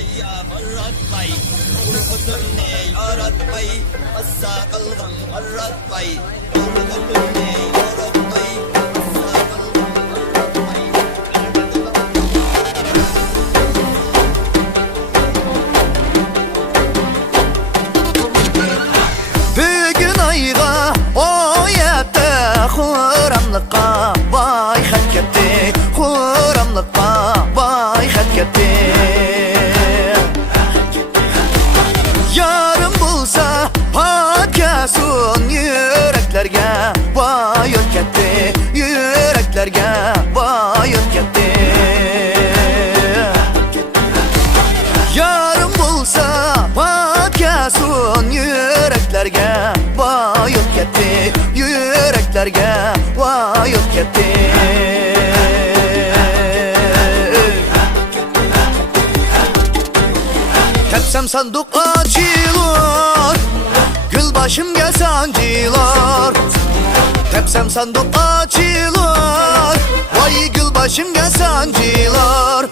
yaratmay, Urgut'unu yaratmay, Assa kalgan yaratmay, Urgut'unu yaratmay, Assa kalgan yaratmay. Bugün ayga o yette xuramlıqqa vay xat ketdi, xuramlıqqa vay xat ketdi. Yarım bulsa patkasun yüreklerge vay öt ketdi, yüreklerge vay öt ketdi. Yarım bulsa patkasun yüreklerge vay öt ketdi, yüreklerge vay öt ketdi. Tepsem sandık açılır, gül başımga sancılar. Tepsem sandık açılır, vay gül başımga sancılar.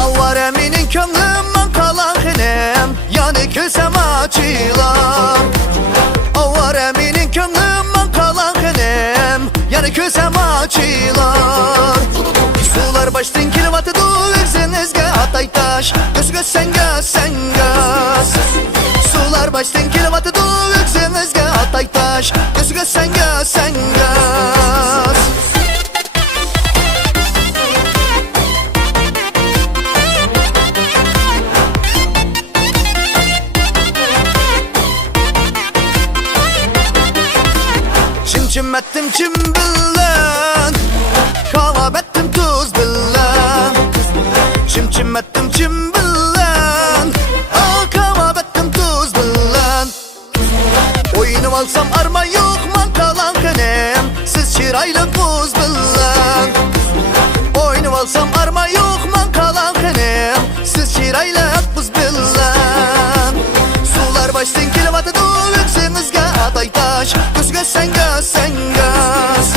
Avvara menin könglimden kalan xinem, yani külsem açılar. Avvara menin könglimden kalan xinem, yani külsem açılar. Sular baştan kilvatı duyursanızga atay taş, göz sen göz sen göz. Sular baştan kilvatı duyursanızga atay taş, göz sen göz sen göz. Çim ettim çim billen, kahve ettim tuz billen. Çim ettim çim billen, kahve ettim tuz billen. Oyunu alsam arma yok man kalan kınem, siz çıraylı buz billen. Oyunu alsam arma yok man kalan kınem, siz çıraylı buz billen. Sular baştan kilvatı duyursanızga atay taş, göz sen göz sen göz.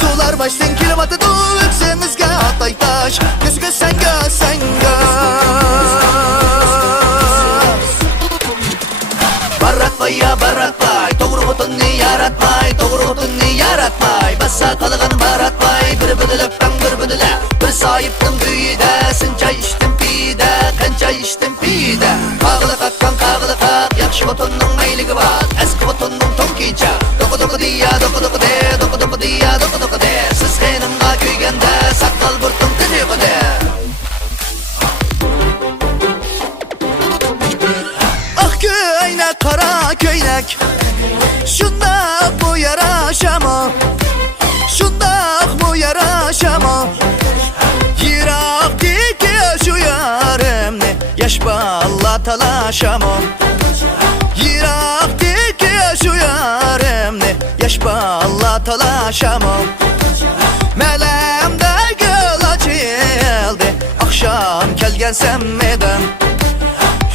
Sular baştan kilvatı duyursanızga atay taş, göz sen göz sen göz. Baratmay ya baratmay, doğru hutunu yaratmay, doğru hutunu yaratmay. Bassa kalgan baratmay, bir bıdılıktan bir bıdıla. Bir sahiptim büyüde, sen çay içtim pide, kan çay içtim pide. Kağılı kakkan kağılı kak, yakşı hutunun meyligi var, eski hutunun tonkica. Doku doku diya, doku doku de, doku doku diya, doku doku de. Siz henimga köygende, sakal burtun tırıqı de. Ah köynek, kara köynek, şundak bu yaraşama, şundak bu yaraşama. Yiraktaki şu yarimni, yaş balla talaşama. Yiraktaki şu yarimni, yaş balla talaşama. Melemde gül açıldı, akşam kelgen semmeden.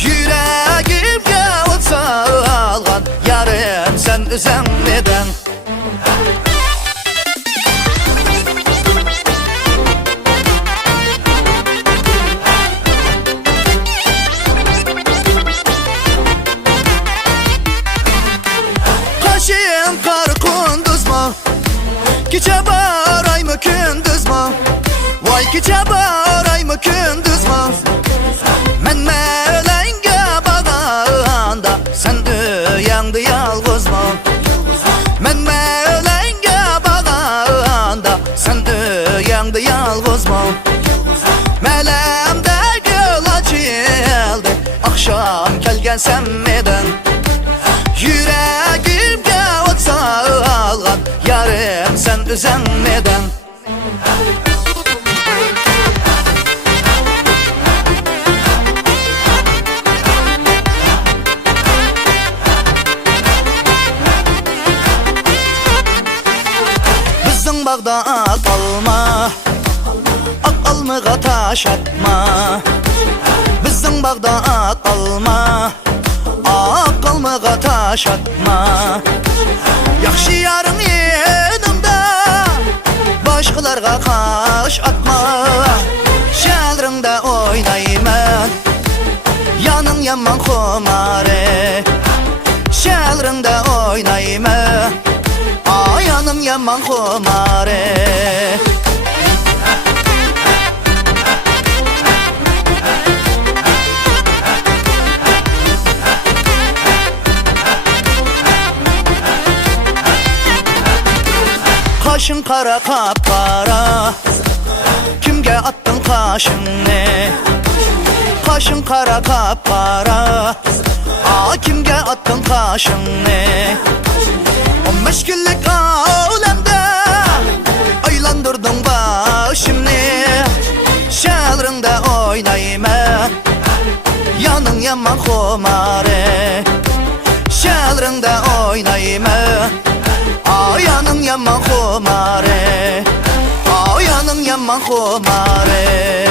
Yüreğimge ot salgan, yarım sen üzemmeden. Kaşın kar kunduz mu? Gece baray mı gündüz mü? Vay gece baray mı gündüz mü? Men melenge bağanda, sen uyandı yalğız mı? Men melenge bağanda, sen uyandı yalğız mı? Melemde gül açıldı, akşam kelgen semmeden. Yüreğimge ot salgan, yarım sen üzemmeden. Bizden bağda ak alma, ak almığa taş atma. Bizden bağda ak alma, ak almığa taş atma. Yaxşı yarın yanımda, başqalarga qaş atma. Şadırında oynayman, yaman humare. Kaşın kara kapkara, kimge attın kaşını? Kaşın kara kapkara, kimge attın kaşını? 15 günlük alemde aylandırdın başımı. Şehrinde oynayma, yanın yaman humare. Şehrinde oynayma, yanın yaman humare. Yanın yaman humare.